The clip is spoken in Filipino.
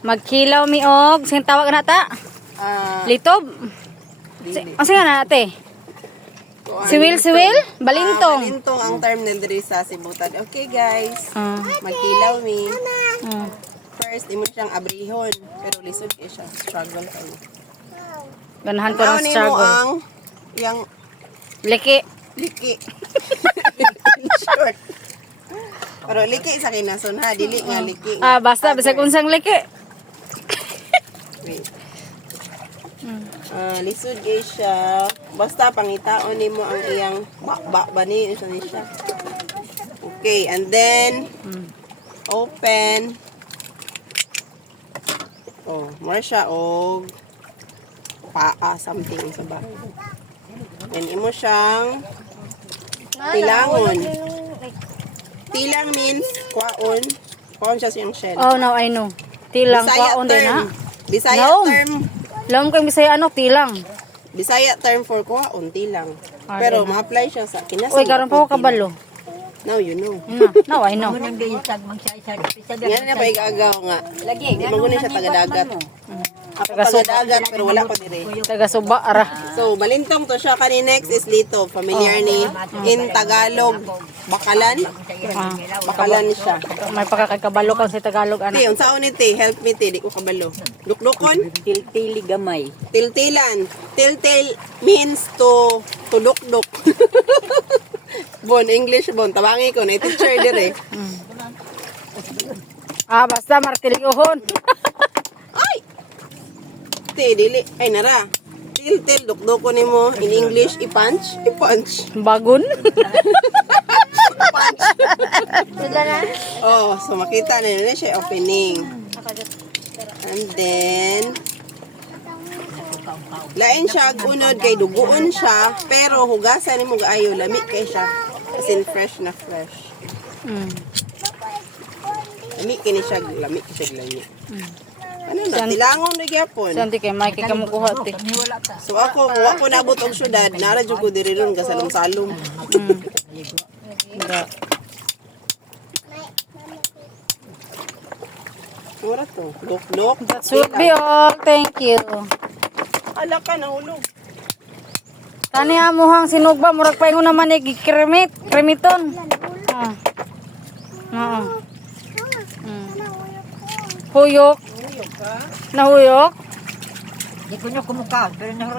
Magkilaw mi og sing tawag na ta? Litob. Dili. Asa nga na ate? Siwil? Balintong. Balintong ang term nila diri sa Sibutan. Okay guys, magkilaw mi. First, imo siyang abrihon. Pero lisod kayo siya. Struggle kayo. Ganahan ko ng Ano mo struggle. ang yang Liki. liki. Short. Pero liki sa kinason ha. Dili nga liki. Basta bisag unsang liki. Wait. Lisod kayo siya. Basta pangitaon nimo ang iyang bani isa ni siya. Okay, and then open. Oh, more siya og paa something sa ba. Then imo siyang tilangon. Tilang means kwaon. Kwaon siya siyang shell. Oh, now I know. Tilang Bisaya kwaon din ha. Bisaya No. term. Lang ko yung Bisaya tilang. Bisaya term for kwaon, tilang. Ah, Pero din. ma-apply siya sa kinasa. Uy, karon pa ko kabalo. Now you know. Now I know. Yan na pa igagaw nga. Di magunin siya taga-dagat. Ako taga-dagat pero wala pa dire. Taga Suba ara. So, balintong to siya. Kani next is lito. Familiar ni in Tagalog. Bakalan. Bakalan siya. May pakakabalo ka sa Tagalog Ti, ana. unsaon ni ti? Help me ti. Di ko kabalo. Dukdukon? Tiltili gamay. Tiltilan. Tiltil means to dukduk. Bon, English bon. Tabangi ko na. Teacher dire. Basta martilyohon. Ay! Ti, dili. Ay, nara. Tiltil, dukdukon ni mo. In English, i-punch. I-punch. Bagon. Oh, so makita na yun siya opening. And then, lain siya unod kay duguon siya, pero hugasan ni mo gaayo, lami kay siya. As in fresh na fresh. Lami kini siya, lami kay siya lami. Ano na, tilangon na gyapon. Santi kay Mike ka mo kuha ti. So ako, kung ako nabot og syudad, nara jud ko diri ron ka salom-salom. Mura to. Lok-lok. That should be all. Thank you. Ala ka, nahulog. Tani amuhang sinugba murag paingon naman ni kremiton. Huyok. Nahuyok. Di ko nyo kumukaw, pero nahurot